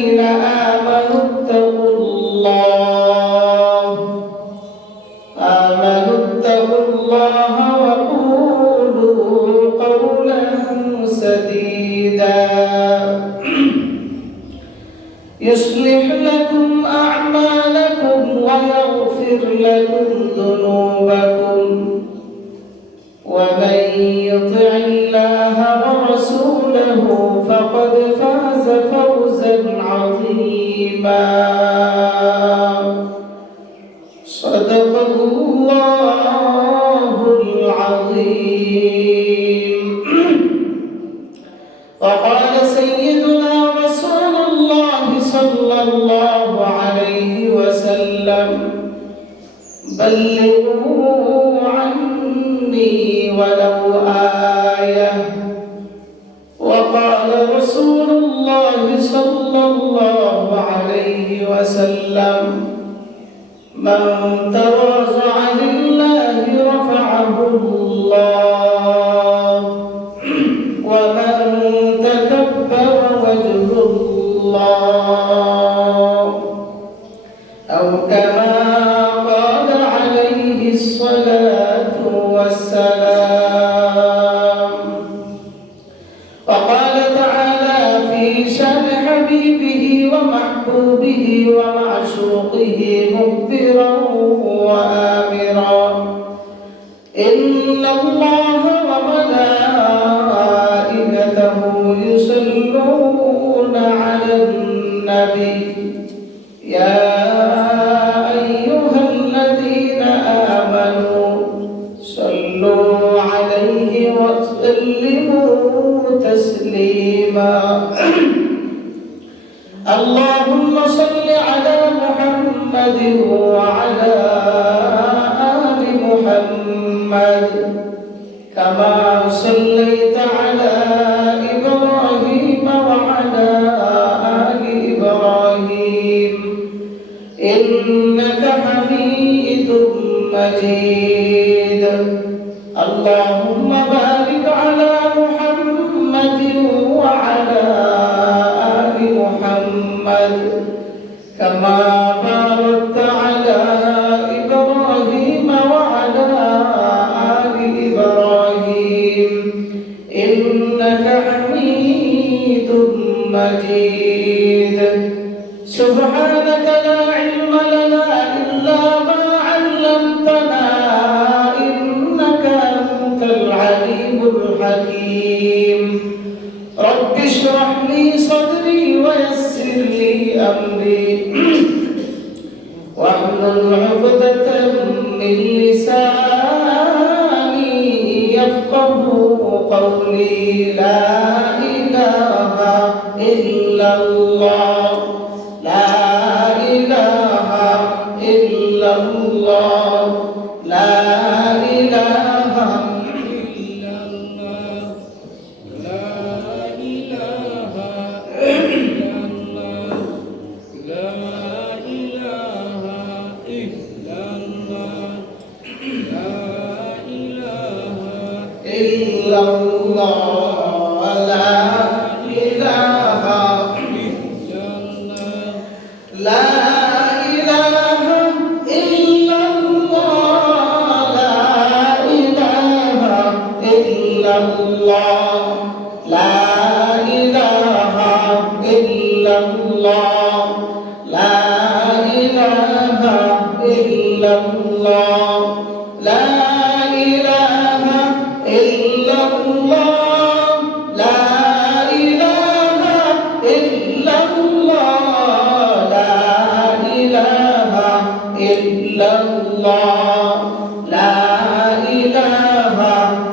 الذين آمنوا اتقوا الله وقولوا قولا سديدا يصلح لكم أعمالكم ويغفر لكم ذنوبكم ومن يطع الله ورسوله فقد فاز فوزا عظيما صدق الله العظيم وقال سيدنا رسول الله صلى الله عليه وسلم بلغوا عني ولو آية وقال رسول الله صلى الله عليه وسلم من تواضع لله رفعه الله ومن تكبر وجه الله أو كما قال عليه الصلاة والسلام وقال تعالى في شأن حبيبه ومحبوبه ومعشوقه مخبرا وآمرا إن الله وملائكته يصلون على النبي يا أيها الذين آمنوا صلوا عليه وسلموا تسليما اللهم صل على محمد وعلى آل محمد كما صليت على إبراهيم وعلى آل إبراهيم إنك حميد مجيد اللهم بارك على محمد وعلى آل محمد كما باركت على إبراهيم وعلى آل إبراهيم إنك حميد مجيد سبحانك لا علم لنا إلا ما علمتنا إنك أنت العليم الحكيم رب اشرح لي صدري ويسر لي أمري واحلل عقدة من لساني يفقه قولي لا إله إلا الله لا إله إلا الله لا إله إلا الله لا إله إلا الله لا إله إلا الله لا إله إلا الله لا إله إلا الله لا إله إلا الله لا إله إلا الله لا إله إلا الله لا إله إلا الله لا إله إلا الله لا إله إلا الله لا إله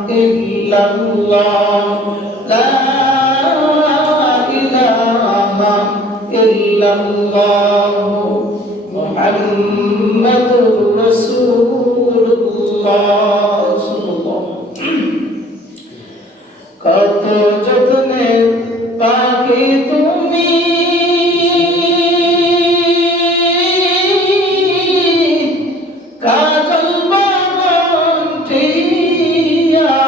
إلا الله لا إله إلا الله محمد رسول الله صلى الله কত যত্নে পাখি তুমি কাজল বাগান টিয়া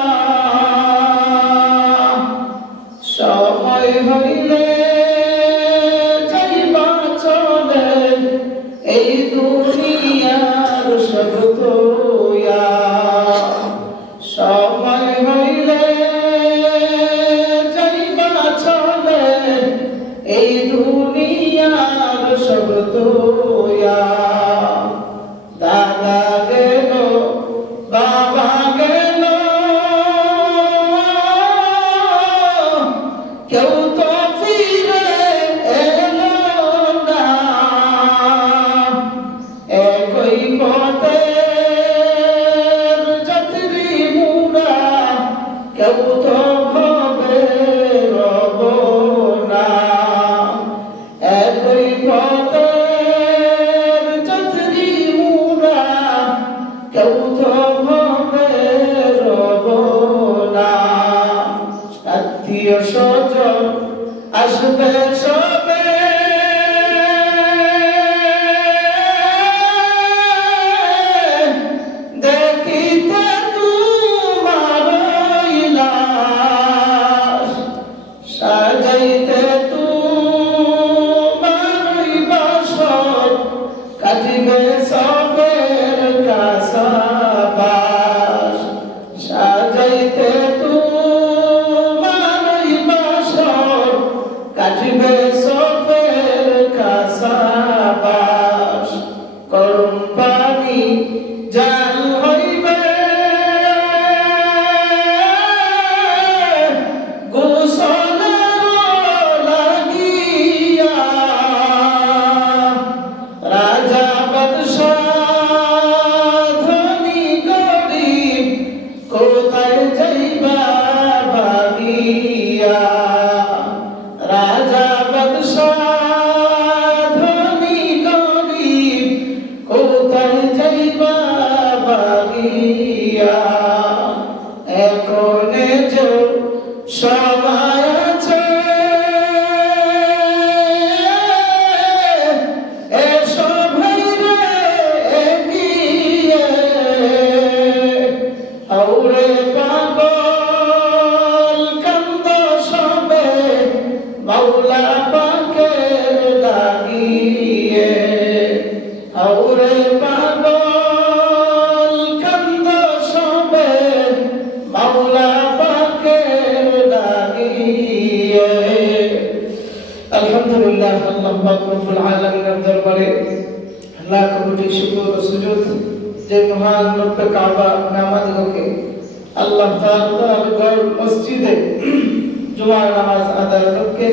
সময় হইলে যাই এই দুনিয়ার সব তোয়া দাদা গেল বাবা গেল কেউ তো ফিরে এলো না একই পথের যাত্রী মুরা কেউ তো হবে রব না একই পথের যাত্রী মুরা কেউ তো হবে রব না আত্মীয় স্বজন আসবে সবে দেখিতে তোমার লাশ সাজাইতে তোমার বাসর কাটিবে সবের কাসাবাস সাজাইতে কাটিবে সফের কাসাবাস করুণ পানি জাল হইবে গোসলের লাগিয়া রাজা বাদশাহ ধনী গরিব কোথায় যাইবা ভাবিয়া রাজা বাদশাহ ধনী গরিব কোথায় যাইবা ভাবিয়া এখনে যে সময় আছে এসো ভাইরে এগিয়ে আউরে পাগল কান্দ সবে মাওলা পাকের লাগিয়ে আউরে পাগল কান্দ সবে মাওলা পাকের লাগিয়ে আলহামদুলিল্লাহ আল্লাহ পাক রব্বুল আলামিনের দরবারে লাখ কোটি শুকর ও সুজুদ যে মহান রব্বে কাবা নামাজকে আল্লাহ তাআলার ঘর মসজিদে জুমার নামাজ আদায় করতে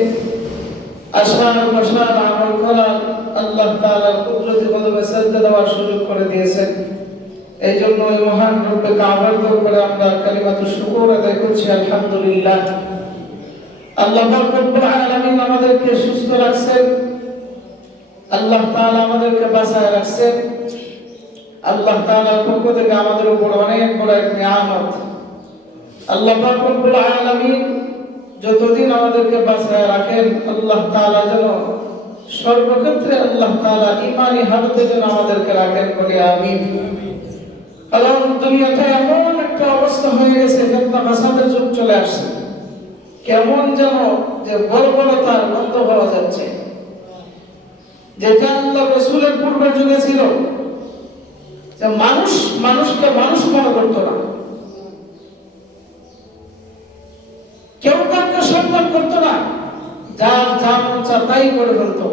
আশার বসার আমল করার আল্লাহ তাআলার কুদরতি কদমে সিজদা দেওয়ার সুযোগ করে দিয়েছেন। এই জন্য এই মহান রব্বে কাবার দরবারে আমরা কালিমাতুশ শুকর আদায় করছি আলহামদুলিল্লাহ। আল্লাহ রব্বুল আলামিন আমাদেরকে সুস্থ রাখছেন, আল্লাহ তাআলা আমাদেরকে বাঁচায় রাখছেন, আল্লাহ তাআলার পক্ষ থেকে আমাদের উপর অনেক বড় এক নিয়ামত। আল্লাহ রব্বুল আলামিন যতদিন আমাদেরকে বাঁচায় রাখেন আল্লাহ তাআলা যেন সর্বক্ষেত্রে আল্লাহ তাআলা ঈমানি হালতে যেন আমাদেরকে রাখেন বলে আমিন। কারণ দুনিয়াতে এমন একটা অবস্থা হয়ে গেছে, ফিতনা ফাসাদের যুগ চলে আসছে, কেমন যেন যে বর্বরতার গন্ধ পাওয়া যাচ্ছে, যেটা আল্লাহ রাসূলের পূর্বের যুগে ছিল যে মানুষ মানুষকে মানুষ মনে করতো না, কেউ কাউকে সম্মান করতো না, যার যা মন চায় তাই করে ফেলতো।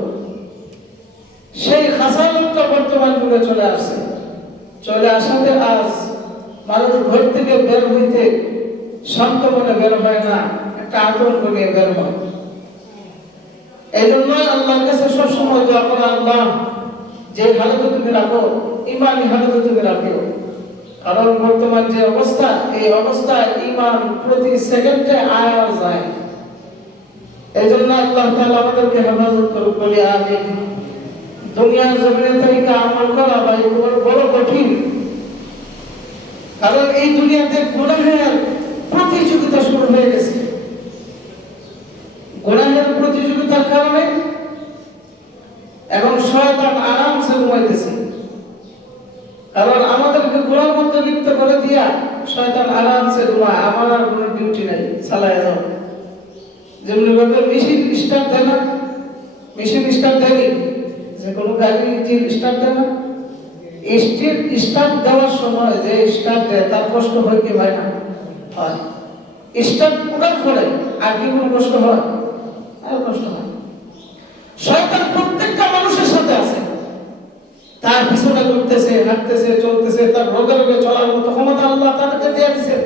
সেই খাসালতটা বর্তমান যুগে চলে আসছে, চলে আসাতে আজ মানুষ ঘর থেকে বের হইতে শান্ত মনে বের হয় না, একটা আতঙ্ক নিয়ে বের হয়। এই জন্য আল্লাহর কাছে সবসময় দোয়া করা, আল্লাহ যে হালতে তুমি রাখো ঈমানি হালতে তুমি রাখো। কারণ বর্তমান যে অবস্থা, এই অবস্থায় ঈমান প্রতি সেকেন্ডে আয় আর যায়। এই জন্য আল্লাহ তাআলা আমাদেরকে হেফাজত করুক বলি আমিন। দুনিয়ার জমিনে থেকে আমল করা ভাই বড় কঠিন, কারণ এই দুনিয়াতে গুনাহের প্রতিযোগিতা শুরু হয়ে গেছে। গুনাহের প্রতিযোগিতার কারণে এখন শয়তান আরামসে ঘুমাইতেছে, কারণ আমাদেরকে গুনার মধ্যে লিপ্ত করে দিয়া শয়তান আরামসে ঘুমায়, আমার আর কোনো ডিউটি নাই, চালায় যাও। যেমনি ভাবে মেশিন স্টার্ট দেয় না, মেশিন স্টার্ট দেয়নি, যে কোনো গাড়ি যে স্টার্ট দেয় না, স্টার্ট দেওয়ার সময় যে স্টার্ট দেয় তার কষ্ট হয় কি হয় না? হয়। স্টার্ট ওঠার পরে আর কি কোনো কষ্ট হয়? আর কষ্ট হয়। হাঁটতেছে চলতেছে, তার রোগে রোগে চলার মতো ক্ষমতা আল্লাহ তাদেরকে দিয়ে দিয়েছে।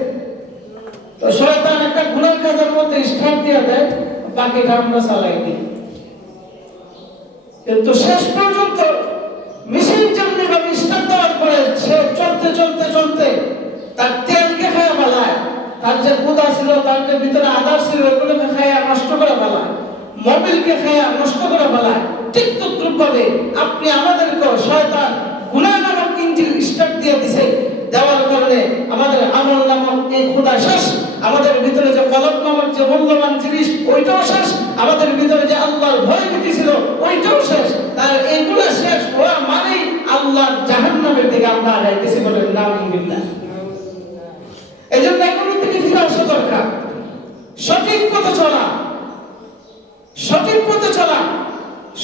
তো শয়তান একটা গুনাহ কাজের মধ্যে স্টার্ট দিয়ে দেয়, বাকিটা আমরা চালাই দিই। কিন্তু শেষ পর্যন্ত মেশিন যেমনি ভাবে স্টার্ট দেওয়ার পরে সে চলতে চলতে চলতে তার তেলকে খায়া ফেলায়, তার যে ক্ষুধা ছিল, তার যে ভিতরে আদার ছিল, ওগুলোকে খায়া নষ্ট করে ফেলায়, মোবিলকে খায়া নষ্ট করে ফেলায়। ঠিক তদ্রুপভাবে আপনি আমাদেরকে শয়তান গুনাহ নামক ইঞ্জিন স্টার্ট দিয়ে দিছে, দেওয়ার কারণে আমাদের আমল নামক এই ক্ষুধা শেষ, আমাদের ভিতরে যে কলব নামক যে মূল্যবান জিনিস ওইটাও শেষ, আমাদের ভিতরে যে আল্লাহর ভয় ভীতি ছিল ওইটাও শেষ। তার এইগুলো শেষ হওয়া মানেই আল্লাহর জাহান্নামের দিকে আমরা আগাইতেছি বলে নাউযুবিল্লাহ। এই জন্য এগুলো থেকে ফিরে আসা দরকার। সঠিক পথে চলা, সঠিক পথে চলা,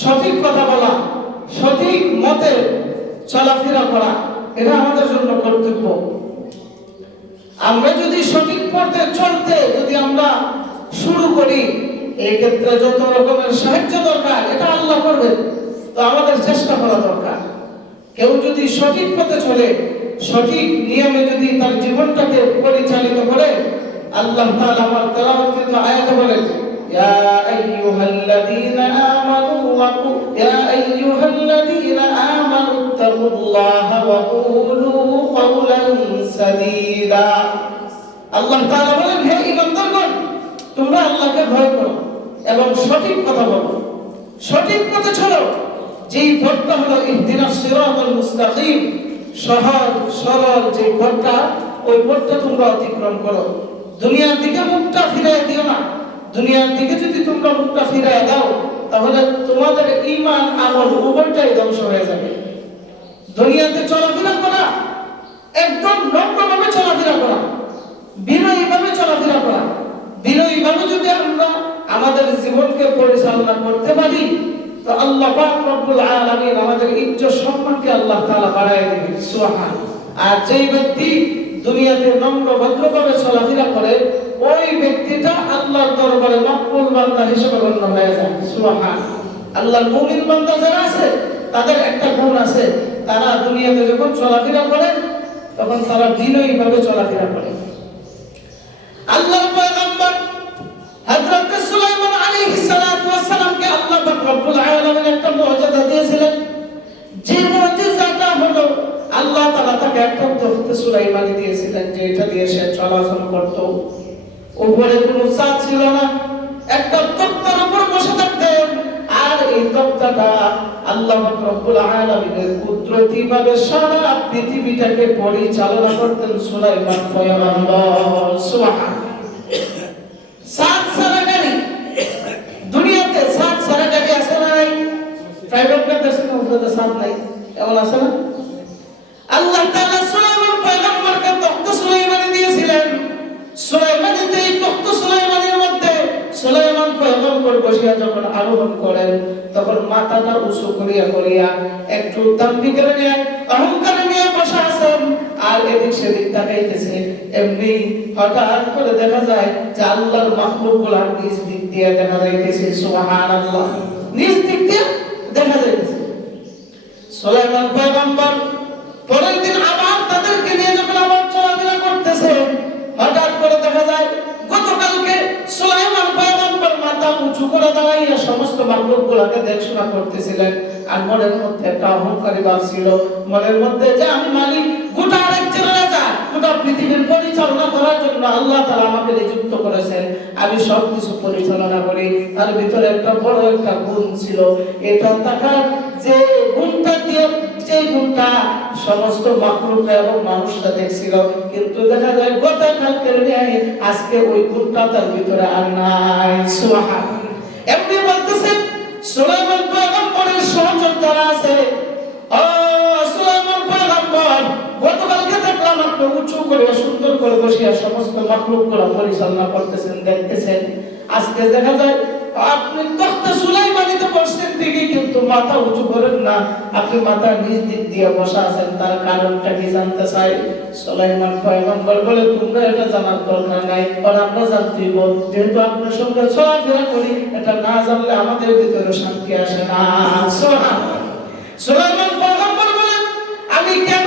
সঠিক কথা বলা, সঠিক মতে চলাফেরা করা, এটা আমাদের জন্য কর্তব্য। আমরা যদি সঠিক পথে চলতে যদি আমরা শুরু করি, এই ক্ষেত্রে যত রকমের সাহায্য দরকার এটা আল্লাহ করবেন, তো আমাদের চেষ্টা করা দরকার। কেউ যদি সঠিক পথে চলে, সঠিক নিয়মে যদি তার জীবনটাকে পরিচালিত করে, আল্লাহ তাআলা আমার তেলাওয়াতকৃত আয়াতে বলেন, ইয়া আইয়ুহাল্লাযীনা আমানু ইয়া আইয়ুহাল্লাযীনা আমানু তাকুল্লাহা ওয়া কুলু কাওলান সাদীদা। আল্লাহ তাআলা বলেন, হে ঈমানদারগণ, তোমরা আল্লাহকে ভয় করো এবং সঠিক কথা বলো, সঠিক পথে চলো। যেই পথটা হলো ইহদিনাস সিরাতাল মুস্তাকিম, সহজ সরল যে পথটা, ওই পথটা তোমরা অতিক্রম করো। দুনিয়ার দিকে মুখটা ফিরিয়ে দিও না। দুনিয়ার দিকে যদি তোমরা মুখটা ফিরিয়ে দাও, তাহলে তোমাদের ঈমান আমল উভয়টাই ধ্বংস হয়ে যাবে। দুনিয়াতে চলাফেরা করা, একদম নম্রভাবে চলাফেরা করা, বিনয়ীভাবে চলাফেরা করা। বিনয়ীভাবে যদি আমরা আমাদের জীবনকে পরিচালনা করতে পারি, তো আল্লাহ পাক রব্বুল আলামিন আমাদের ইজ্জত সম্মানকে আল্লাহ তাআলা বাড়ায় দিবেন, সুবহানাল্লাহ। আর যেই ব্যক্তি দুনিয়াতে নম্র ভদ্রভাবে চলাফেরা করে, ওই ব্যক্তিটা আল্লাহর দরবারে মকবুল বান্দা হিসেবে গণ্য হয়ে যায়, সুবহানাল্লাহ। আল্লাহর মুমিন বান্দা যারা আছে তাদের একটা গুণ আছে, তারা দুনিয়াতে যখন চলাফেরা করে তখন তারা বিনয়ীভাবে চলাফেরা করে। আল্লাহর পয়গম্বর হযরত সুলাইমান আলাইহিস সালাতু ওয়াস সালামকে আল্লাহ পাক রব্বুল আলামিন একটা মুজিজা দিয়েছিলেন। যে মুজিজাটা হলো আল্লাহ তাআলা তাকে একটা তখ্ত সুলাইমানি দিয়েছিলেন, যে এটা দিয়ে সে চলাচল করত। উপরে কোনো ছাদ ছিল না, একটা তক্তার উপর বসে থাকতেন। আর এই তক্তাটা আল্লাহ পাক রব্বুল আলামিনের কুদরতিভাবে সারা পৃথিবীটাকে পরিচালনা করতেন সুলাইমান পয়গম্বর, সুবহানাল্লাহ। সাত সারা গাড়ি দুনিয়াতে, সাত সারা গাড়ি আছে না নাই? প্রাইভেট কার দেশে ওখানে সাত নাই, এমন আছে না? আল্লাহ তাআলা সুলাইমান পয়গম্বরকে তখ্ত সুলাইমানি দিয়েছিলেন। সুলাইমানিতে এই তখ্ত সুলাইমানির মধ্যে সুলাইমান পয়গম্বর বসিয়া যখন আরোহণ করেন, তখন মাথাটা উঁচু করিয়া করিয়া একটু দাম্ভিকের নিয়ে অহংকার নিয়ে বসা আছেন, আর এদিক সেদিক তাকাইতেছে। এমনি হঠাৎ করে দেখা যায় যে আল্লাহর মাখলুকগুলা নিজ দিক দিয়ে দেখা যাইতেছে, সুবহানাল্লাহ, নিজ দিক দিয়ে দেখা যাইতেছে। সুলাইমান পয়গম্বর পরের দিন আবার তাদেরকে নিয়ে যখন আবার চলাফেরা করতেছে, হঠাৎ করে দেখা যায় গতকালকে সুলাইমান পয়গম্বর মাথা উঁচু করে দাঁড়াইয়া সমস্ত মাখলুকগুলোকে দেখাশোনা করতেছিলেন। আর মনের মধ্যে একটা অহংকারী ভাব ছিল, মনের মধ্যে যে আমি মালিক, গোটা রাজ্যের রাজা, গোটা পৃথিবীর পরিচালনা করার জন্য আল্লাহ তাআলা আমাকে নিযুক্ত করেছেন, আমি সবকিছু পরিচালনা করি। তার ভিতরে একটা বড় একটা গুণ ছিল, এটা তাকার যে গুণটা দিয়ে, যে গুণটা সমস্ত মাখলুক এবং মানুষরা দেখছিল, কিন্তু দেখা যায় গতকালকের ন্যায় আজকে ওই গুণটা তার ভিতরে আর নাই, সুবহানাল্লাহ। এমনি বলতেছেন সুলাইমান পয়গম্বরের সহচর যারা আছে, ও সুলাইমান পয়গম্বর, গতকালকে দেখলাম আপনি উঁচু করে সুন্দর করে বসিয়া সমস্ত মাখলুকগুলো পরিচালনা করতেছেন, দেখতেছেন। আজকে দেখা যায় আপনি তখ্ত সুলাইমানিতে বসছেন ঠিকই, কিন্তু মাথা উঁচু করেন না, আপনি মাথা নিজ দিক দিয়ে বসা আছেন। তার কারণটা কি জানতে চাই? সুলাইমান পয়গম্বর বলে, তোমরা এটা জানার দরকার নাই, কারণ আমরা জানতেই বল, যেহেতু আপনার সঙ্গে চলাফেরা করি, এটা না জানলে আমাদের ভিতরে শান্তি আসে না। সুলাইমান পয়গম্বর বলেন, আমি কেন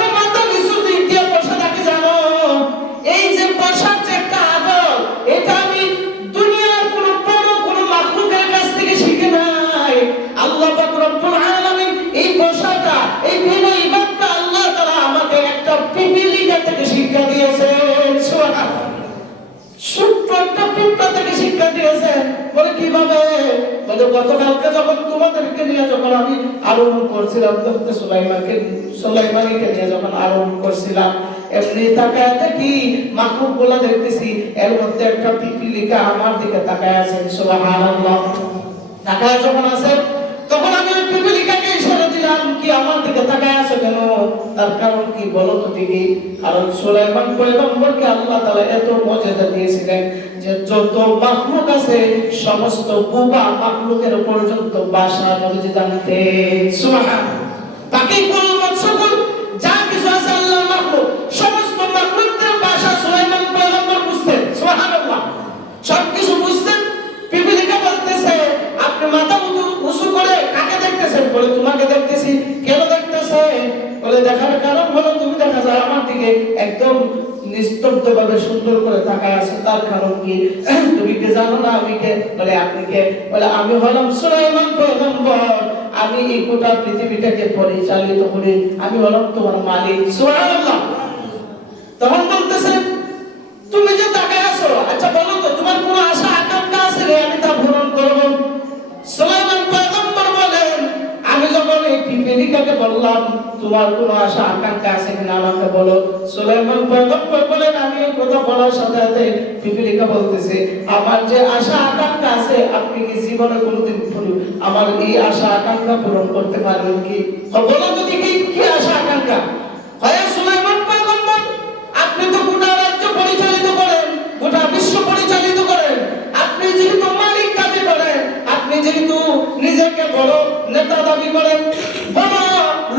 গেছে। বলে কিভাবে? বলে গতকালকে যখন তোমাদেরকে নিয়ে যখন আমি আরোহণ করছিলাম, তখন সুলাইমানকে নিয়ে যখন আরোহণ করছিলাম, এমনি তাকায় দেখি মাখলুক গুলা দেখতেছি, এর মধ্যে একটা পিপিলিকা আমার দিকে তাকায় আছে। সুবহানাল্লাহ। তাকায় যখন আছে, তখন আমি ওই পিপিলিকাকে ইশারা দিলাম, কি আমার দিকে তাকায় আছে কেন? তার কারণ কি বলো তো দেখি। কারণ সুলাইমান পয়গম্বরকে আল্লাহ তাআলা এত মর্যাদা দিয়েছিলেন যে যত মাখলুক আছে সমস্ত বোবা মাখলুকের পর্যন্ত ভাষা নবীজি জানতেন। সুবহানাল্লাহ। বাকি কোন মৎস্যকুল যা কিছু আছে আল্লাহর মাখলুক, সমস্ত মাখলুকদের ভাষা সুলাইমান পয়গম্বর বুঝতেন। সুবহানাল্লাহ। সবকিছু বুঝতেন। পিপিলিকা বলতেছে, আপনি মাথা উঁচু করে কাকে দেখতেছেন? বলে তোমাকে দেখতেছি। কেন দেখতেছে? বলে দেখার কারণ হলো তুমি দেখা যায় আমার দিকে একদম নিস্তব্ধভাবে সুন্দর করে তাকায় আছে। তার কারণ কি? তুমি কি জানো না আমি কে? বলে আপনি কে? বলে আমি হলাম সুলাইমান পয়গম্বর, আমি এই গোটা পৃথিবীটাকে পরিচালিত করি, আমি হলাম তোমার মালিক। সুবহানাল্লাহ। তখন বলতেছে, তুমি যে তাকায় আছো, আচ্ছা বলো তো তোমার কোনো আশা আকাঙ্ক্ষা আছে রে? আমি তা পূরণ করব। সুলাইমান পয়গম্বর বলেন, আমি যখন এই পিপিলিকাকে বললাম তোমার কোনো আশা আকাঙ্ক্ষা আছে কিনা আমাকে বলো। সুলাইমান পয়গম্বর বলেন, আমি এই কথা বলার সাথে সাথে পিপিলিকা বলতেছে, আমার যে আশা আকাঙ্ক্ষা আছে আপনি কি জীবনে কোনোদিন আমার এই আশা আকাঙ্ক্ষা পূরণ করতে পারবেন কি? বলো তো দেখি কি আশা আকাঙ্ক্ষা? হয় সুলাইমান পয়গম্বর, আপনি তো গোটা রাজ্য পরিচালিত করেন, গোটা বিশ্ব পরিচালিত করেন, আপনি যেহেতু মালিক দাবি করেন, আপনি যেহেতু নিজেকে বড় নেতা দাবি করেন, বড়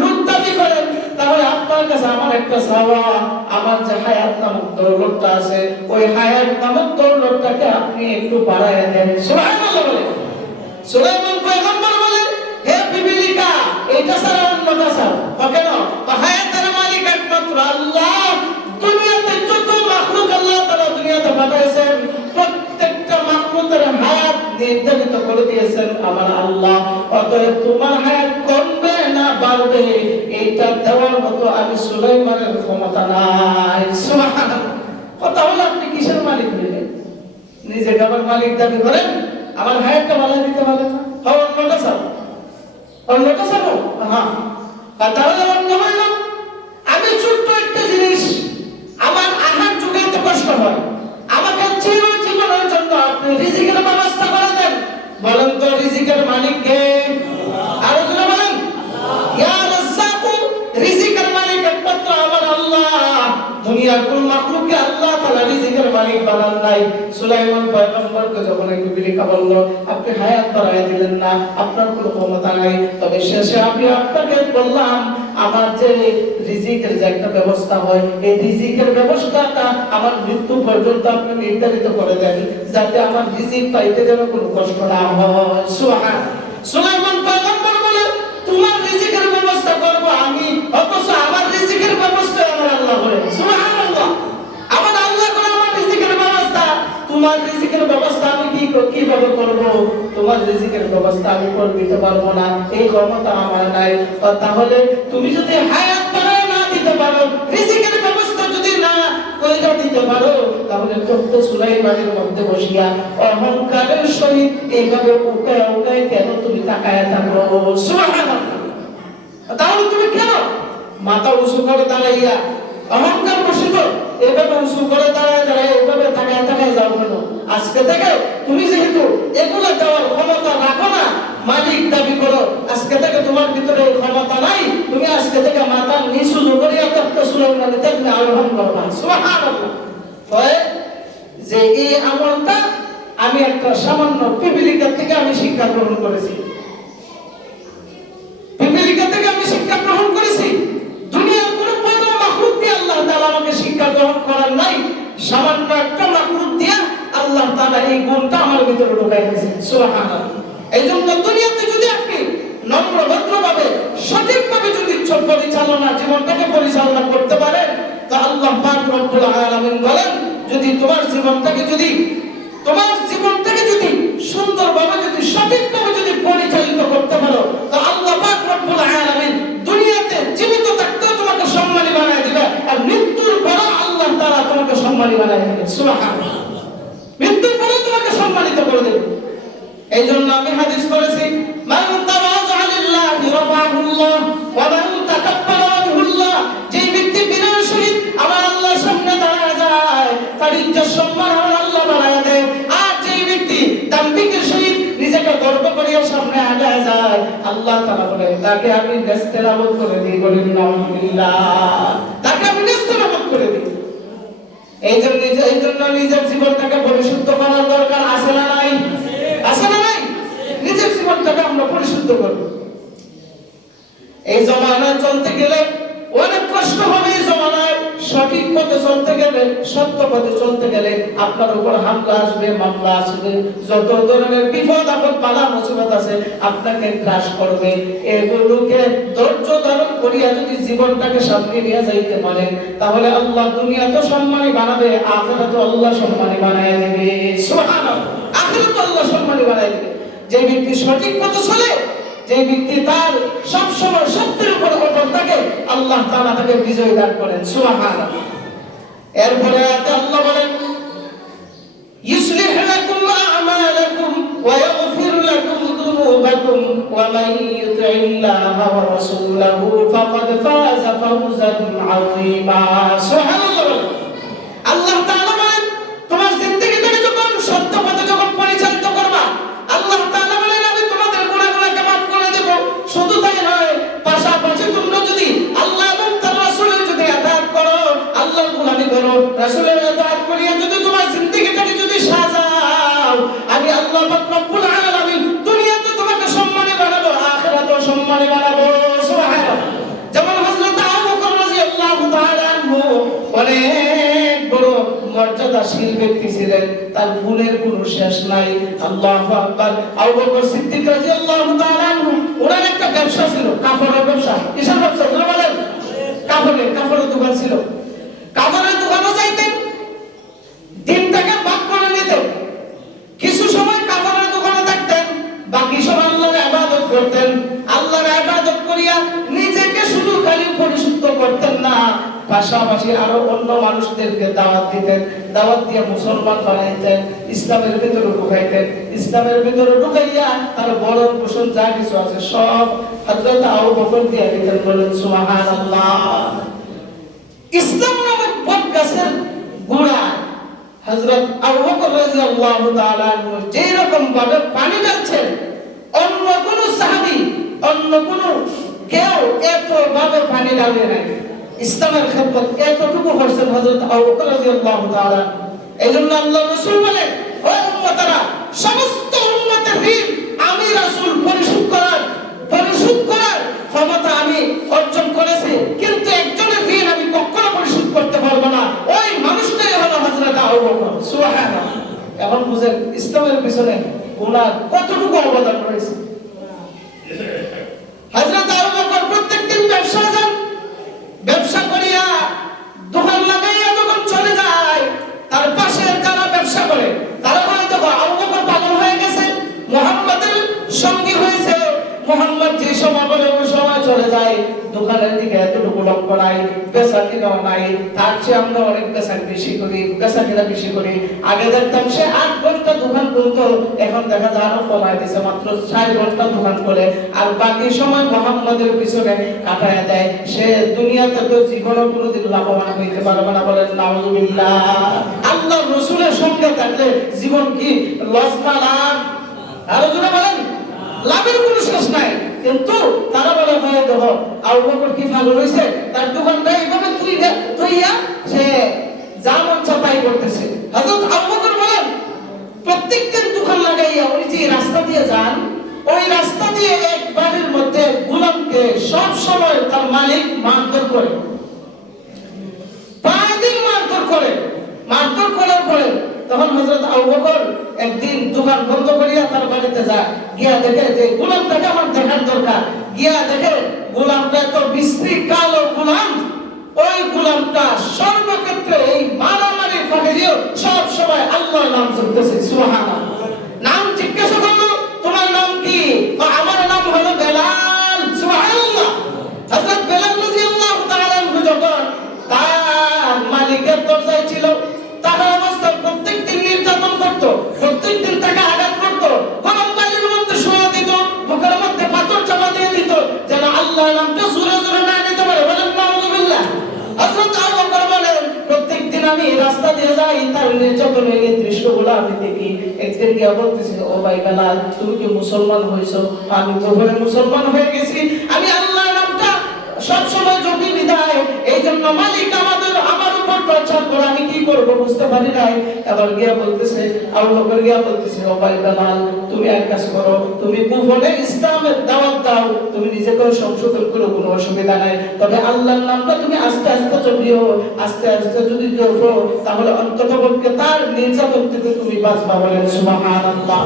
লোক দাবি করেন, তাহলে আপনার কাছে আমার একটা চাওয়া, আমার যে হায়াত নামক দৌলতটা আছে, ওই হায়াত নামক দৌলতটাকে আপনি একটু বাড়ায় দেন। সুবহানাল্লাহ বলে। সুলাইমান পয়গম্বর বলে, হে পিপিলিকা, এটা ছাড়া অন্যটা ছাড়। কেন? হায়াতের মালিক একমাত্র আল্লাহ। দুনিয়াতে যত মাখলুক আল্লাহ তাআলা দুনিয়াতে পাঠাইছেন, প্রত্যেকটা মাখলুকের হায়াত নির্ধারিত করে দিয়েছেন আমার আল্লাহ। অতএব তোমার হায়াত কমবে না বাড়বে, এটা দেওয়ার মতো আমি সুলাইমানের ক্ষমতা নাই। সুবহানাল্লাহ। কথা হলো আপনি কিসের মালিক হইলেন? নিজেকে আবার মালিক দাবি করেন, আমার হায়াতটা বাড়াই দিতে পারবেন না। অন্যটা ছাড়ো, অন্যটা ছাড়ো। হ্যাঁ, তাহলে অন্য হইল, আমি ছোট্ট একটা জিনিস, আমার আহার জোগাইতে কষ্ট হয়, আমাকে চিরজীবনের জন্য আপনি রিজিকের ব্যবস্থা করে দেন। বলেন তো রিজিকের মালিক কে? আরো জোরে বলেন। ইয়া রাজ্জাকু, রিজিকের মালিক একমাত্র আমার আল্লাহ। দুনিয়ার কোন মাখলুককে আল্লাহ তাআলা রিজিকের মালিক বানান নাই। সুলাইমান পয়গম্বরকে যখন একটু পিপিলিকা বলল, আপনি হায়াত বাড়ায় দিলেন না, আপনার কোনো ক্ষমতা নাই, তবে শেষে আমি আপনাকে বললাম আমার যে রিজিকের যে একটা ব্যবস্থা হয়, এই রিজিকের ব্যবস্থাটা আমার মৃত্যু পর্যন্ত আপনি নির্ধারিত করে দেন, যাতে আমার রিজিক পাইতে যেন কোনো কষ্ট না হয়। সুলাইমান পয়গম্বর বলে, তোমার রিজিকের ব্যবস্থা করব আমি, অথচ আমার রিজিকের ব্যবস্থা আমার আল্লাহ করেন। সুবহানাল্লাহ। আমার আল্লাহ করে আমার রিজিকের ব্যবস্থা, তোমার রিজিকের ব্যবস্থা আমি কিভাবে করব? তোমার রিজিকের ব্যবস্থা আমি করে দিতে পারবো না, এই ক্ষমতা আমার নাই। তাহলে তুমি যদি হায়াত বাড়ায় না দিতে পারো, রিজিকের ব্যবস্থা যদি না কইরা দিতে পারো, তাহলে তখন সুলাইমানের মধ্যে বসিয়া অহংকারের সহিত এইভাবে উকায় উকায় কেন তুমি তাকায় থাকো? সুবহানাল্লাহ। তাহলে তুমি কেন মাথা উঁচু করে দাঁড়াইয়া অহংকার বসিত এভাবে উঁচু করে দাঁড়ায় দাঁড়ায় এভাবে তাকায় তাকায় যাও কেন? আজকে থেকে তুমি যেহেতু এগুলো দেওয়ার ক্ষমতা রাখো না, মালিক দাবি করো, আজকে থেকে তোমার ভিতরে ক্ষমতা নাই, তুমি আজকে থেকে মাথা নিচু করিয়া তখন সুলাইমানের তুমি আরোহণ করবা। সুবহানাল্লাহ। হয় যে এই আমলটা আমি একটা সামান্য পিপিলিকা থেকে আমি শিক্ষা গ্রহণ করেছি, পিপিলিকা থেকে আমি শিক্ষা গ্রহণ করেছি। দুনিয়ার কোনো বড় মাখলুক দিয়ে আল্লাহ তাআলা আমাকে শিক্ষা গ্রহণ করার নাই, সামান্য একটা মাখলুক দিয়ে আল্লাহ তাআলা এই গুণটা আমার ভিতরে ঢুকাই দিয়েছেন। সুবহানাল্লাহ। এইজন্য দুনিয়াতে যদি আপনি নম্র ভদ্রভাবে সঠিকভাবে যদি পরিচালনা জীবনটাকে পরিচালনা করতে পারেন, তা আল্লাহ পাক রব্বুল আলামিন বলেন, যদি তোমার জীবনটাকে যদি সুন্দরভাবে যদি সঠিকভাবে যদি পরিচালিত করতে পারো, তা আল্লাহ পাক রব্বুল আলামিন দুনিয়াতে জীবিত থাকতেও তোমাকে সম্মানী বানায় দিবে, আর মৃত্যুর পরে আল্লাহ তাআলা তোমাকে সম্মানী বানায় দিবে। সুবহানাল্লাহ। মৃত্যুর পরে তোমাকে সম্মানিত করে হয়ে যায়, আল্লাহ তাআলা বলেন তাকে আমি নেস্তেনাবুদ করে দিই। বলেন নাউযুবিল্লাহ, তাকে আমি নেস্তেনাবুদ করে দিই। এই জন্য নিজের জীবনটাকে পরিশুদ্ধ করার দরকার আছে না নাই? আছে না নাই? নিজের জীবনটাকে আমরা পরিশুদ্ধ করব। এই জমানায় চলতে গেলে অনেক কষ্ট হবে। এই জমানায় সঠিক পথে চলতে গেলে, সত্য পথে চলতে গেলে আপনার উপর হামলা আসবে, মামলা আসবে, যত ধরনের বিপদ আপদ বালা মুসিবত আছে আপনাকে গ্রাস করবে। এগুলোকে ধৈর্য ধারণ করিয়া যদি জীবনটাকে সামনে নিয়ে যাইতে পারেন, তাহলে আল্লাহ দুনিয়া তো সম্মানী বানাবে, আখিরাত আল্লাহ সম্মানী বানায় দেবে। সুবহানাল্লাহ, আখিরাত আল্লাহ সম্মানী বানায় দেবে। যে ব্যক্তি সঠিক পথে চলে, যে ব্যক্তি তার সব সময় সত্যের উপর অটল থাকে, আল্লাহ তাআলা তাকে বিজয় দান করেন। সুবহানাল্লাহ। এরপরে আল্লাহ বলেন ইউসলিহু লাকুম আমালাকুম ওয়া ইয়াগফির লাকুম যুনুবাকুম ওয়া মান ইউতি'িল্লাহা ওয়া রাসূলাহু ফাকাদ ফাযা ফাওজান আযীমা। সুবহানাল্লাহ। আল্লাহ তাআলা বলেন তোমার জিন্দেগিটাকে যখন সত্য পথে যখন পরিচালিত করবা, আল্লাহ তাআলা বলেন আমি তোমাদের গুনাহগুলোকে মাফ করে দেব। শুধু তাই নয়, পাশাপাশি তোমরা যদি আল্লাহ এবং তার রাসূলের যদি আতাত করো, আল্লাহর গোলামি করো, রাসূলের আতাত করিয়া যদি তোমার জিন্দেগিটাকে যদি সাজাও, আমি আল্লাহ পাক রব্বুল আলামিন দুনিয়াতে তোমাকে সম্মানী বানাবো, আখিরাতেও সম্মানী বানাবো। সুবহানাল্লাহ। যেমন হযরত আবু বকর রাদিয়াল্লাহু তাআলা আনহু অনেক বড় মর্যাদাশীল ব্যক্তি ছিলেন, তার গুণের কোনো শেষ নাই। আল্লাহু আকবার। আবু বকর সিদ্দিক রাদিয়াল্লাহু তাআলা আনহু, ওনার একটা ব্যবসা ছিল, কাপড়ের ব্যবসা। কিসের ব্যবসা? তোমরা বলেন। কাপড়ের দোকান ছিল। কাপড়ের দোকানে যাইতেন, দিনটাকে ভাগ করে নিতেন। কিছু সময় কাপড়ের দোকানে থাকতেন, বাকি সময় আল্লাহর ইবাদত করতেন। আল্লাহর ইবাদত করিয়া নিজেকে শুধু খালি পরিশুদ্ধ করতেন না, পাশাপাশি আরো অন্য মানুষদেরকে দাওয়াত দিতেন, দাওয়াত দিয়ে মুসলমান বানাইতেন, ইসলামের ভিতরে ঢুকাইতেন। ইসলামের ভিতরে ঢুকাইয়া তার বড় পোষণ যা কিছু আছে সব হযরত আবু বকর দিয়ে দিতেন। বলেন সুবহানাল্লাহ। ইসলাম নামক বটগাছের গোড়া হযরত আবু বকর রাদিয়াল্লাহু তাআলা আনহু যেই রকম ভাবে পানি ঢালছেন, অন্য কোন সাহাবী, অন্য কোন কেউ এত ভাবে পানি ঢালে নাই। ইসলামের খেদমত এতটুকু করছেন হযরত আবু বকর রাদিয়াল্লাহু তাআলা। এইজন্য আল্লাহ রাসূল বলেন, ও উম্মতারা, সমস্ত উম্মতের ঋণ আমি রাসূল পরিশোধ করার ক্ষমতা আমি অর্জন করেছি, কিন্তু একজনের ঋণ আমি কখনো পরিশোধ করতে পারবো না। ওই মানুষটাই হলো হযরত আবু বকর। সুবহানাল্লাহ। এখন বুঝেন ইসলামের পিছনে ওনার কতটুকু অবদান রয়েছে। হযরত আবু বকর প্রত্যেকদিন ব্যবসা যান, ব্যবসা করিয়া দোকান লাগাইয়া যখন চলে যায়, তার পাশে যারা ব্যবসা করে তারা বলে দেখো আবু বকর পাগল হয়ে গেছে, মুহাম্মাদের সঙ্গী হয়েছে। মুহাম্মদ যে সময় বলে ওই সময় চলে যায়, দোকানের দিকে এতটুকু লক্ষ্য নাই, বেচা কিনা নাই। তার চেয়ে আমরা অনেক বেচা কিনা বেশি করি। আগে দেখতাম সে 8 ঘন্টা দোকান করতো, এখন দেখা যায় আরো কমায় দিয়েছে, মাত্র 4 ঘন্টা দোকান করে, আর বাকি সময় মুহাম্মাদের পিছনে কাটায় দেয়। সে দুনিয়াতে তো জীবনে কোনোদিন লাভবান হইতে পারবে না। বলেন নাউযুবিল্লাহ। আল্লাহ রাসূলের সঙ্গে থাকলে জীবন কি লস না লাভ? আরো জোরে বলেন, লাভের কোনো শেষ নাই। কিন্তু তারা বলে হয় দেখো আবু বকর কি পাগল হইছে, তার দোকানটা এইভাবে তুইয়া সে যা মন চায় তাই করতেছে। হযরত আবু বকর বলেন প্রত্যেকদিন দোকান লাগাইয়া উনি যে রাস্তা দিয়ে যান, ওই রাস্তা দিয়ে এক বাড়ির মধ্যে গোলামকে সব সময় তার মালিক মারধর করে, প্রায় দিন মারধর করার পরে তখন হযরত আবু বকর একদিন দোকান বন্ধ করিয়া তার বাড়িতে যায়, গিয়া দেখে যে গোলামটাকে আমার দেখার দরকার। গিয়া দেখে গোলামটা তো বিশ্রী কালো গোলাম, ওই গোলামটা সর্বক্ষেত্রে এই মারামারি ফাঁকিও সব সময় আল্লাহর নাম জপতেছে। সুবহানাল্লাহ। নাম জিজ্ঞাসা করলো তোমার নাম কি? আমার নাম হলো বেলাল। সুবহানাল্লাহ। হযরত বেলাল রাদিয়াল্লাহু তাআলা আনহু যখন তার মালিকের দরজায় ছিল, তার অবস্থা প্রত্যেকদিন নির্যাতন করত, প্রত্যেকদিন তাকে আঘাত করত, গরম পানির মধ্যে শোয়া দিত, বুকের মধ্যে পাথর চাপা দিয়ে দিত, যেন আল্লাহর নামটা জোরে জোরে না নিতে পারে। বলেন নাউযুবিল্লাহ। হযরত আবু বকর বলেন প্রত্যেকদিন আমি রাস্তা দিয়ে যাই, তার নির্যাতনের এই দৃশ্যগুলো আমি দেখি। একদিন গিয়া বলতেছি, ও ভাই বেলাল, তুমি কি মুসলমান হয়েছো? আমি গোপনে মুসলমান হয়ে গেছি। আমি আল্লাহর নামটা সবসময় জপি বিদায়, এই জন্য মালিক আমার উপর টর্চার করে আমি কি করবো বুঝতে পারি নাই। এবার গিয়া বলতেছে, আবু বকর গিয়া বলতেছে, ও ভাই বেলাল, তুমি এক কাজ করো, তুমি গোপনে ইসলামের দাওয়াত দাও, তুমি নিজেকে সংশোধন করো, কোনো অসুবিধা নাই। তবে আল্লাহর নামটা তুমি আস্তে আস্তে জপিও, আস্তে আস্তে যদি জপো তাহলে অন্ততপক্ষে তার নির্যাতন থেকে তুমি বাঁচবা। বলেন সুবহানাল্লাহ।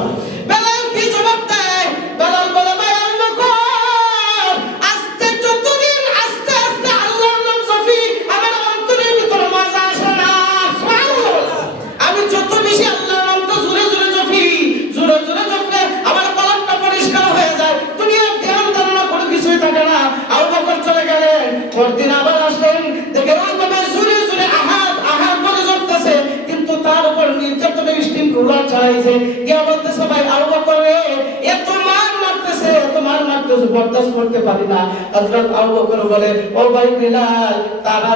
বেলাল কি জবাব দেয়? বেলাল বলে, ভাই আবু বকর, আস্তে যতদিন আস্তে আস্তে আল্লাহর নাম জপি আমার অন্তরের ভিতরে মজা আসে না। সুবহানাল্লাহ। আমি যত বেশি আল্লাহর নামটা জোরে জোরে জপি, জোরে জোরে জপলে আমার কলবটা পরিষ্কার হয়ে যায়, দুনিয়ার ধ্যান ধারণা কোনো কিছুই থাকে না। আবু বকর চলে গেলেন, পরদিন আবার আসলেন, দেখে ওই বাবা জোরে জোরে আহাত আহাত বলে জপতেছে, কিন্তু তার উপর নির্যাতনের স্টিম রোলার চালাইছে। কে বলতেছে, ভাই আবু বকর রে, এত মার মারতেছে, এত মার মারতেছে, বরদাস্ত করতে পারি না। হযরত আবু বকর বলে, ও ভাই বিলাল, তারা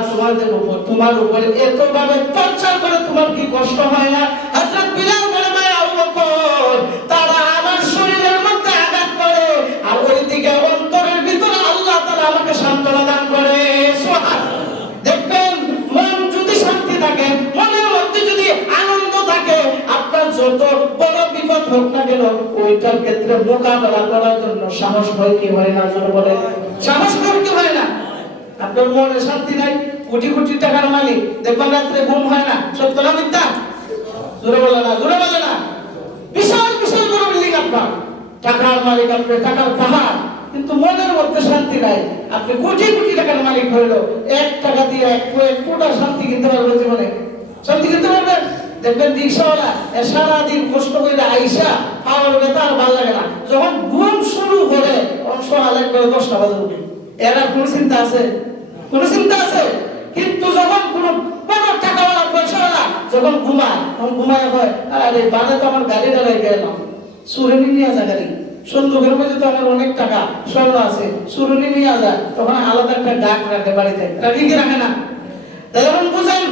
তোমার উপরে এত ভাবে টর্চার করে, তোমার কি কষ্ট হয় না? হযরত বিলাল বলে, ভাই আবু বকর, তারা আমার শরীরের মধ্যে আঘাত করে, আর ওইদিকে অন্তরের ভিতরে আল্লাহ তাআলা আমাকে সান্ত্বনা দান করে। সুবহানাল্লাহ। দেখবেন, মন যদি শান্তি থাকে, মনের মধ্যে যদি আনন্দ থাকে, আপনার যত বড় বিপদ হোক না কেন, ওইটার ক্ষেত্রে মোকাবেলা করার জন্য সাহস হয় কি হয় না? জোরে বলে, সাহস হয় কি হয় না? আপনার মনে শান্তি নাই, কোটি কোটি টাকার মালিক, দেখবেন রাত্রে ঘুম হয় না, সত্য না মিথ্যা? জোরে বলে না, জোরে বলে না। বিশাল বিশাল বড় বিল্ডিং আপনার, টাকার মালিক, আপনার টাকার পাহাড়, কিন্তু মনের মধ্যে শান্তি নাই। আপনি কোটি কোটি টাকার মালিক হইলো, 1 টাকা দিয়ে এক ফোঁটা শান্তি কিনতে পারবেন জীবনে? শান্তি কিনতে পারবেন? দেখবেন রিকশাওয়ালা সারাদিন কষ্ট করে আইসা পাওয়ার ব্যথা আর ভালো লাগে না, যখন ঘুম শুরু করে সকাল একবারে 10টা বাজে উঠে, এর আর কোনো চিন্তা আছে? কোনো চিন্তা আছে? কিন্তু যখন কোনো বড় টাকাওয়ালা পয়সাওয়ালা যখন ঘুমায়, তখন ঘুমায় হয়, আরে বাদে তো আমার গাড়িটা রেখে এলাম, চুরে নিয়ে আসা গাড়ি, সন্ধ্যের মধ্যে তো আমার অনেক টাকা স্বর্ণ আছে, চুরুনি নিয়ে যায়, তখন আলাদা একটা ডাক রাখে বাড়িতে, রাখি কি রাখে না? তখন বুঝেন,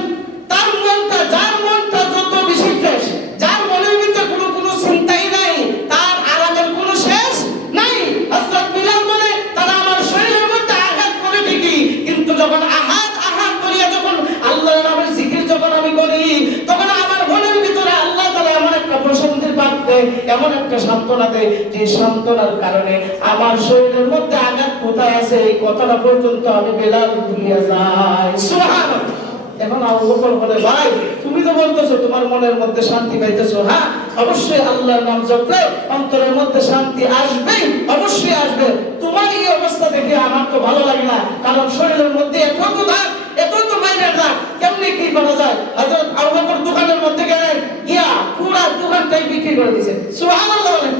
তার মনটা, যার মনটা যত বেশি ফ্রেশ, যার মনের ভিতরে কোনো চিন্তাই নাই, তার আরামের কোনো শেষ নাই। হযরত বিলাল বলে, তারা আমার শরীরের মধ্যে আঘাত করে ঠিকই, কিন্তু যখন আহাত আহাত বলিয়া যখন আল্লাহর নামের জিকির যখন আমি করি, তখন আমার মনের ভিতরে আল্লাহ তাআলা এমন একটা প্রশান্তির বাত দেয়, এমন একটা সান্ত্বনা দেয়, যে সান্ত্বনার কারণে আমার শরীরের মধ্যে আঘাত কোথায় আছে এই কথাটা পর্যন্ত আমি বিলাল ভুলিয়া যাই। সুবহানাল্লাহ। এখন আবু বকর বলে, ভাই তুমি তো বলতেছো তোমার মনের মধ্যে শান্তি পাইতেছো, হ্যাঁ অবশ্যই আল্লাহর নাম জপলে অন্তরের মধ্যে শান্তি আসবেই, অবশ্যই আসবে। তোমার এই অবস্থা দেখে আমার তো ভালো লাগে না, কারণ শরীরের মধ্যে এত তো দাগ, এত তো মাইরের দাগ, কেমনে কি করা যায়? হযরত আবু বকর দোকানের মধ্যে গেলেন, গিয়া পুরো দোকানটাই বিক্রি করে দিয়েছেন। সুবহানাল্লাহ বলেন।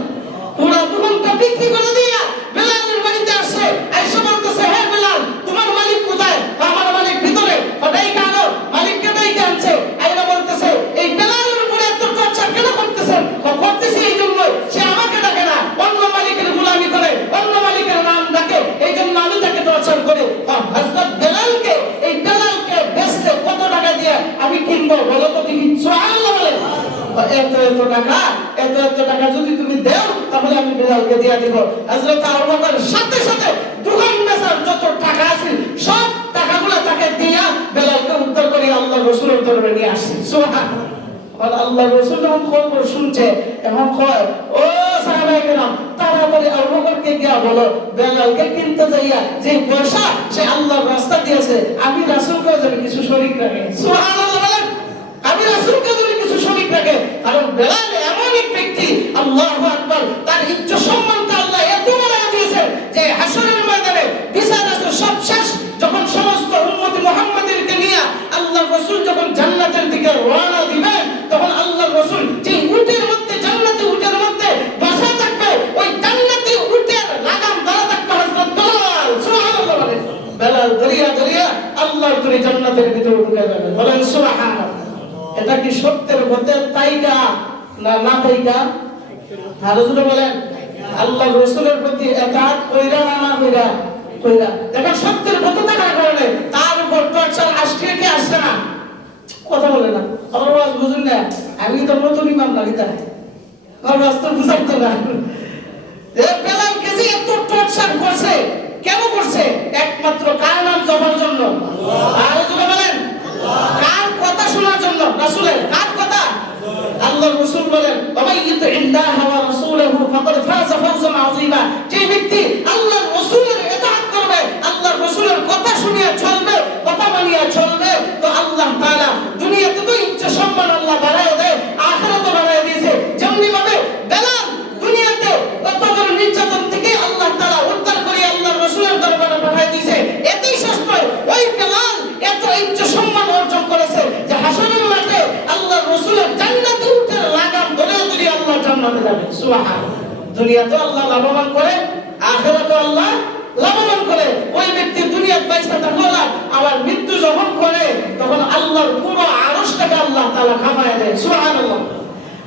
পুরো দোকানটা বিক্রি করে দিয়া বিলালের বাড়িতে আসে, এসে বলতেছে, হে বিলাল, তোমার মালিক কোথায়? আমার মালিক ভিতরে। ওটাই কেন? মালিককে ডাইকে আনছে, আইনা বলতেছে, এই বিলালের উপরে এত টর্চার কেন করতেছেন? করতেছি এই জন্যই, সে আমাকে ডাকে না, অন্য মালিকের গোলামি করে, অন্য মালিকের নাম ডাকে, এই জন্য আমি তাকে টর্চার করি। হযরত বিলালকে, এই বিলালকে বেচতে কত টাকা দিয়ে আমি কিনবো বলো তো তুমি? সুবহানাল্লাহ বলে। এত টাকা যদি তুমি দাও, তাহলে আমি বিলালকে দিয়ে দিব। হযরত আবু বকর সাথে সাথে দোকান বেচার যত টাকা আছে সব টাকাগুলো তাকে দিয়া বিলালকে উদ্ধার করে আল্লাহর রাসূলের দরবারে নিয়ে আসছে। সুবহানাল্লাহ। আর আল্লাহর রাসূল যখন খবর শুনছে, এখন কয়, ও সাহাবায়ে কেরাম, তাড়াতাড়ি আবু বকরকে গিয়া বলো বিলালকে কিনতে যাইয়া যে পয়সা সে আল্লাহর রাস্তা দিয়েছে, আমি রাসূলকে যেন কিছু শরীক রাখে। সুবহানাল্লাহ বলেন। আমি রাসূলকে যেন কিছু শরীক রাখে, কারণ বিলাল এমন এক ব্যক্তি, আল্লাহু আকবার, তার ইজ্জত সম্মানটা আল্লাহ এত বাড়ায় দিয়েছে যে হাসরের ময়দানে বিচার আছে সব শেষ, যখন সমস্ত উম্মত মুহাম্মাদীকে নিয়ে আল্লাহর রাসূল যখন জান্নাতের দিকে রওনা দিবেন, তখন আল্লাহর রাসূল যে উটের মধ্যে, জান্নাতি উটের মধ্যে বসা থাকবে, ওই জান্নাতি উটের লাগাম ধরা থাকবে হযরত বিলাল। সুবহানাল্লাহ বলেন। বিলাল দরিয়া দরিয়া আল্লাহর তরি জান্নাতের ভিতরে ঢুকে যাবে। বলেন সুবহানাল্লাহ। এটা কি সত্যের পথে তাইকা না না তাইকা? রাসূল বলেন, আল্লাহর রাসূলের প্রতি ইতাআত কইরা না না কইরা? কইরা। দেখেন সত্যের পথে থাকার কারণে তার উপর টর্চার আসছে কি আসছে না? কথা বলে না। আমার ওয়াজ বুঝুন না, আমি তো নতুন ইমাম না কিতা আমার ওয়াজ তো বুঝাইতো না। বেলালকে যে এত টর্চার করছে, কেন করছে? একমাত্র কার নাম জপার জন্য। আর যদি বলেন কার কথা শোনার জন্য? রাসূলের কার কথা? আল্লাহর রাসূল বলেন ওমাই ইউতিল্লাহ ওয়া রাসূলহু ফাকাদ ফাযা ফাওজান আযীমা। যে ব্যক্তি আল্লাহর রাসূলের ইতাআত করবে, আল্লাহর রাসূলের কথা শুনিয়া চলবে, কথা মানিয়া চলবে, তো আল্লাহ তাআলা দুনিয়াতে তো ইচ্ছা সম্মান আল্লাহ বাড়ায় দেয়, আখিরাতে বাড়ায় দিয়েছে। যেমনি ভাবে বেলাল দুনিয়াতে কত বড় নির্যাতন থেকে আল্লাহ তাআলা উদ্ধার করে আল্লাহর রাসূলের দরবারে পাঠিয়ে দিয়েছে। এতই শেষ নয়, ওই বেলাল এত ইচ্ছা সম্মান অর্জন করেছে যে হাসরের মাঠে আল্লাহর রাসূলের জান্নাতে উঠে লাগাম ধরে ধরে আল্লাহ জান্নাতে যাবে। সুবহানাল্লাহ। দুনিয়াতে আল্লাহ লাভবান করে, আখিরাতে আল্লাহ লাভবান করে। ওই ব্যক্তি দুনিয়াতে পয়সা থাকলো না, আবার মৃত্যু যখন করে তখন আল্লাহর পুরো আরশটাকে আল্লাহ তাআলা খামায় দেয়। সুবহানাল্লাহ।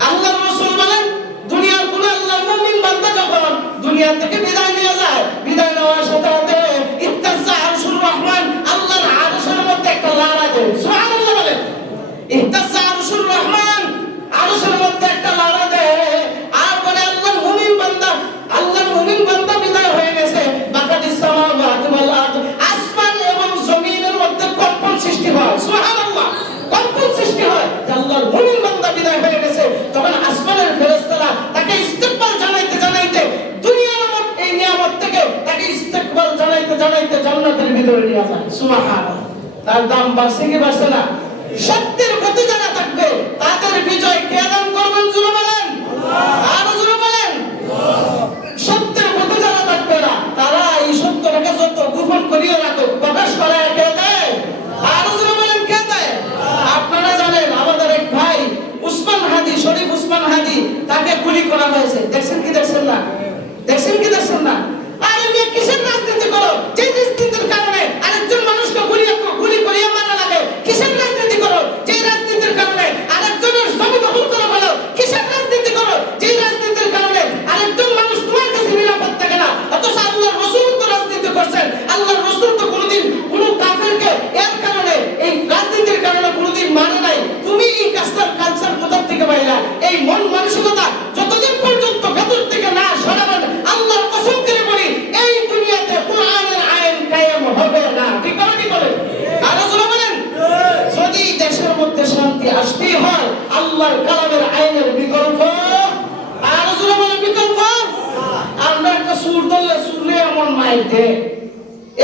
আল্লাহর রাসূল বলেন দুনিয়ার কোন আল্লাহর মুমিন বান্দা যখন দুনিয়া থেকে বিদায় নিয়ে যায়, বিদায় নেওয়ার সাথে সাথে ইহতাজ্জা আরশুর রহমান, আল্লাহর আরশের মধ্যে একটা লাড়া দেয়। সুবহানাল্লাহ বলেন। ইহতাজ্জা আরশুর রহমান, আরশের মধ্যে একটা লাড়া দেয়। আর বলে আল্লাহর মুমিন বান্দা, আল্লাহর মুমিন বান্দা বিদায় হয়ে গেছে। বাকাতিস সামাওয়াতু ওয়াল আরদ, আসমান এবং জমিনের মধ্যে কম্পন সৃষ্টি হয়। সুবহানাল্লাহ। কম্পন সৃষ্টি হয়। আল্লাহর মুমিন বান্দা বিদায় হয়ে গেছে, তখন আসমানের ফেরেশতারা তাকে ইস্তিকবাল জানাইতে জানাইতে দুনিয়ার নামক এই নিয়ামত থেকে তাকে ইস্তিকবাল জানাইতে জানাইতে জান্নাতের ভিতরে নিয়ে যায়। সুবহানাল্লাহ। তার দাম বাড়ছে কি বাড়ছে না? সত্যের প্রতি যারা থাকবে তাদের বিজয় কে দান করবেন? জোরে বলেন আল্লাহ। আর জোরে বলেন আল্লাহ। সত্যের প্রতি যারা থাকবে না, তারা এই সত্যটাকে যত গোপন করিয়ে রাখো, প্রকাশ করে কে দেয়? আর জোরে বলেন কে দেয়? আপনারা জানেন আমাদের এক ভাই উসমান হাদি, শরীফ উসমান হাদি, তাকে গুলি করা হয়েছে। দেখছেন কি দেখছেন না? দেখছেন কি দেখছেন না? আরে মেয়ে কিসের রাজনীতি করো? যে রাজনীতির কারণে আরেকজন মানুষকে গুলি করিয়ে মারা লাগে। কিসের রাজনীতি করো? যে রাজনীতির কারণে আরেকজনের জমি দখল করে ফেলো। কিসের রাজনীতি করো? যে রাজনীতির কারণে আরেকজন মানুষ তোমার কাছে নিরাপদ থাকে না। অথচ আল্লাহর রাসূল তো রাজনীতি করছেন। আল্লাহর রাসূল তো কোনোদিন কোনো কাফেরকে এর কারণে, এই রাজনীতির কারণে কোনোদিন মানে নাই। তুমি এই কালচার কোথা থেকে পাইলা? এই মন মানসিকতা যতদিন পর্যন্ত ভেতর থেকে না সরাবেন, আল্লাহর কসম করে বলি এই দুনিয়াতে কোরআনের আইন কায়েম হবে না। ঠিক না? কি বলেন? আর জোরে বলেন। যদি দেশের মধ্যে শান্তি আসতেই হয়, আল্লাহর কালামের আইনের বিকল্প, আর জোরে বলেন বিকল্প। আমরা একটা সুর ধরলে সুরে এমন মাইর দেয়,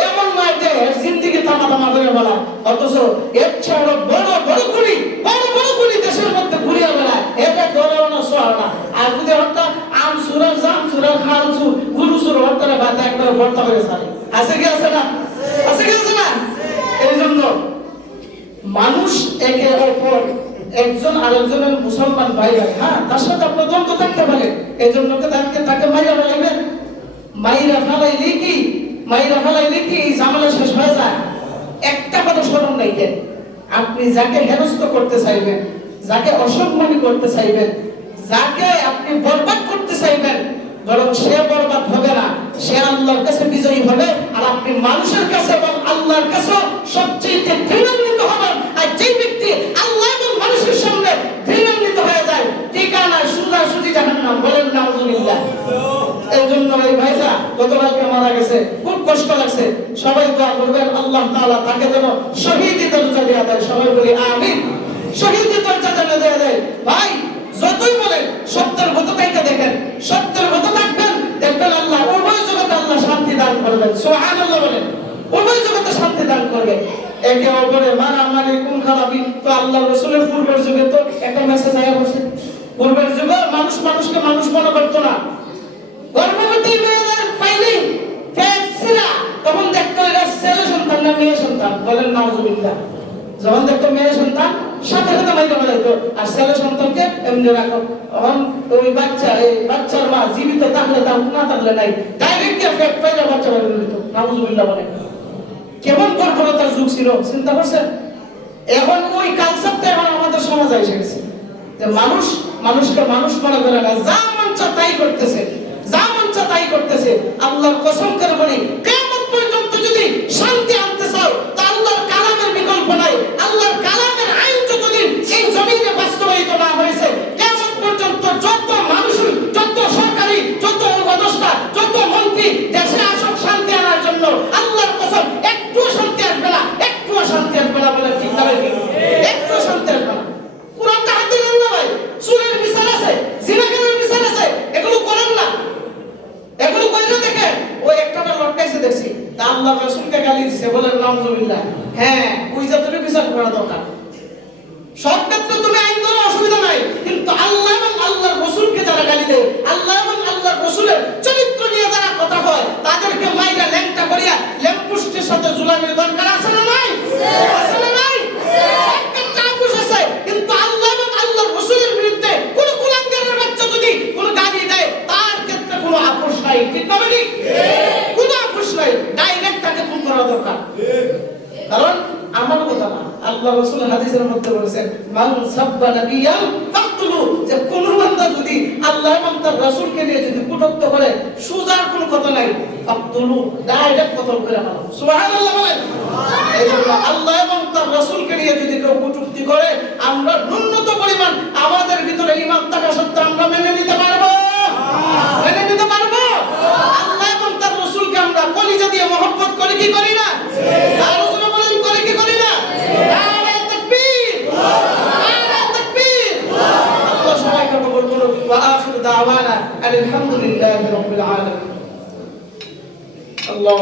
এমন মাইর দেয় জিন্দিগি তামা তামা করে বলা। অথচ এর চেয়ে বড় বড় গুলি, বড় বড় গুলি দেশের মধ্যে ঘুরিয়ে বেড়ায়। এটা ধরেও না সহায় না। আর যদি হত্যা আম সুরের জাম সুরের খাল সুর গুরু সুর হত্যারে বাধা একবারে ভর্তা হয়ে যায়। আছে কি আছে না? আছে কি আছে না? এই জন্য মানুষ একে অপর, একজন আরেকজনের মুসলমান ভাই ভাই, হ্যাঁ, তার সাথে আপনার দ্বন্দ্ব থাকতে পারে। এই জন্য তাকে মাইরা ফেলাইবেন। মাইরা ফেলাইলে কি, মাইরা ফেলাইলে কি এই ঝামেলা শেষ হয়ে যায়? একটা কথা স্মরণ রাখেন, আপনি যাকে হেনস্থ করতে চাইবেন, যাকে অসম্মানী করতে চাইবেন, যাকে আপনি বরবাদ করতে চাইবেন, বরং সে বরবাদ হবে না, সে আল্লাহর কাছে বিজয়ী হবে। আর আপনি মানুষের কাছে এবং আল্লাহর কাছে সবচেয়ে ঘৃণান্বিত হবেন। আর যে ব্যক্তি আল্লাহ এবং মানুষের সামনে ঘৃণান্বিত হয়ে যায়, ঠিকানা সোজাসুজি জাহান্নাম। বলেন নাউজুবিল্লাহ। এই জন্য এই ভাইটা গতকালকে মারা গেছে, খুব কষ্ট লাগছে। সবাই দোয়া করবেন আল্লাহ তাআলা তাকে যেন শহীদি দরজা দেয়া দেয়। সবাই বলি আমিন। শহীদি দরজা যেন দেয়া দেয়। ভাই যতই বলেন সত্যের পথটাকে দেখেন, সত্যের পথে থাকবেন, দেখবেন আল্লাহ উভয় জগতে আল্লাহ শান্তি দান করবেন। সুবহানাল্লাহ বলেন। উভয় জগতে শান্তি দান করবে। একে অপরে মারামারি কোন খারাপি, তো আল্লাহ রাসূলের পূর্বের যুগে তো একটা মেসেজ আয়া বসে। পূর্বের যুগে মানুষ মানুষকে মানুষ মনে করতো না। গর্ভবতী মেয়েদের পাইলেই পেট ছিলা, তখন দেখতো এরা ছেলে সন্তান না মেয়ে সন্তান। বলেন নাউজুবিল্লাহ। যখন দেখতো মেয়ে সন্তান সাথে সাথে মাইরা ফেলাইতো, আর ছেলে সন্তানকে এমনি রাখো। তখন ওই বাচ্চা, এই বাচ্চার মা জীবিত থাকলে তাও না থাকলে নাই, ডাইরেক্ট পেট পাইলে বাচ্চা বের করে দিত। নাউজুবিল্লাহ বলেন। কেমন বর্বরতার যুগ ছিল চিন্তা করছেন? এখন ওই কালচারটা এখন আমাদের সমাজে এসে গেছে যে মানুষ মানুষকে মানুষ মনে করে না, যা মন চায় তাই করতেছে, যা মন চায় তাই করতেছে। আল্লাহর কসম করে বলি, কিয়ামত পর্যন্ত যদি শান্তি আনতে চাও, তো আল্লাহর কালামের বিকল্প নাই। আল্লাহর কালামের আইন যতদিন এই জমিন দেখছি আল্লাহ রাসূলকে গালি দিছে, বলেন নাউজুবিল্লাহ। হ্যাঁ, ওই জাতের বিচার করা দরকার। সব ক্ষেত্রে তুমি আইন করো, অসুবিধা নাই, কিন্তু আল্লাহ এবং আল্লাহর রাসূলকে যারা গালি দেয়, আল্লাহ এবং আল্লাহর রাসূলের চরিত্র নিয়ে যারা কথা হয়, তাদেরকে মাইরা ল্যাংটা করিয়া ল্যাম্পপোস্টের সাথে ঝুলানোর দরকার আছে না নাই? আছে না নাই? সব ক্ষেত্রে আপোষ আছে, কিন্তু আল্লাহ এবং আল্লাহর রাসূলের বিরুদ্ধে কোন কুলাঙ্গারের বাচ্চা যদি কোন গালি দেয়, তার ক্ষেত্রে কোনো আপোষ নাই। ঠিক না ঠিক? কোনো আপোষ নাই, ডাইরেক্ট তাকে খুন করা দরকার। কারণ আমার কথা না, আল্লাহ রাসূল হাদিসের মধ্যে বলেছেন, মান সাব্বা নাবিয়ান ফাকতুলু, যে কোন বান্দা যদি আল্লাহ এবং তার রাসূলকে নিয়ে যদি কটূক্তি করে, সুজার কোনো কথা নাই, ফাকতুলু, ডাইরেক্ট কতল করে মারো। সুবহানাল্লাহ বলেন। এইজন্য আল্লাহ এবং তার রাসূলকে নিয়ে যদি কেউ কটূক্তি করে, আমরা ন্যূনতম পরিমাণ আমাদের ভিতরে ঈমান থাকা সত্ত্বেও আমরা মেনে নিতে পারবো? মেনে নিতে পারবো? আল্লাহ এবং তার রাসূলকে আমরা কলিজা দিয়ে মহব্বত করি কি করি না? আর রাসূল বলেন করে কি করি না? নারে তাকবীর, নারে তাকবীর। আল্লাহ সবাইকে কবুল করুন। ওয়া আখিরু দাওয়ানা আলহামদুলিল্লাহি রাব্বিল আলামিন।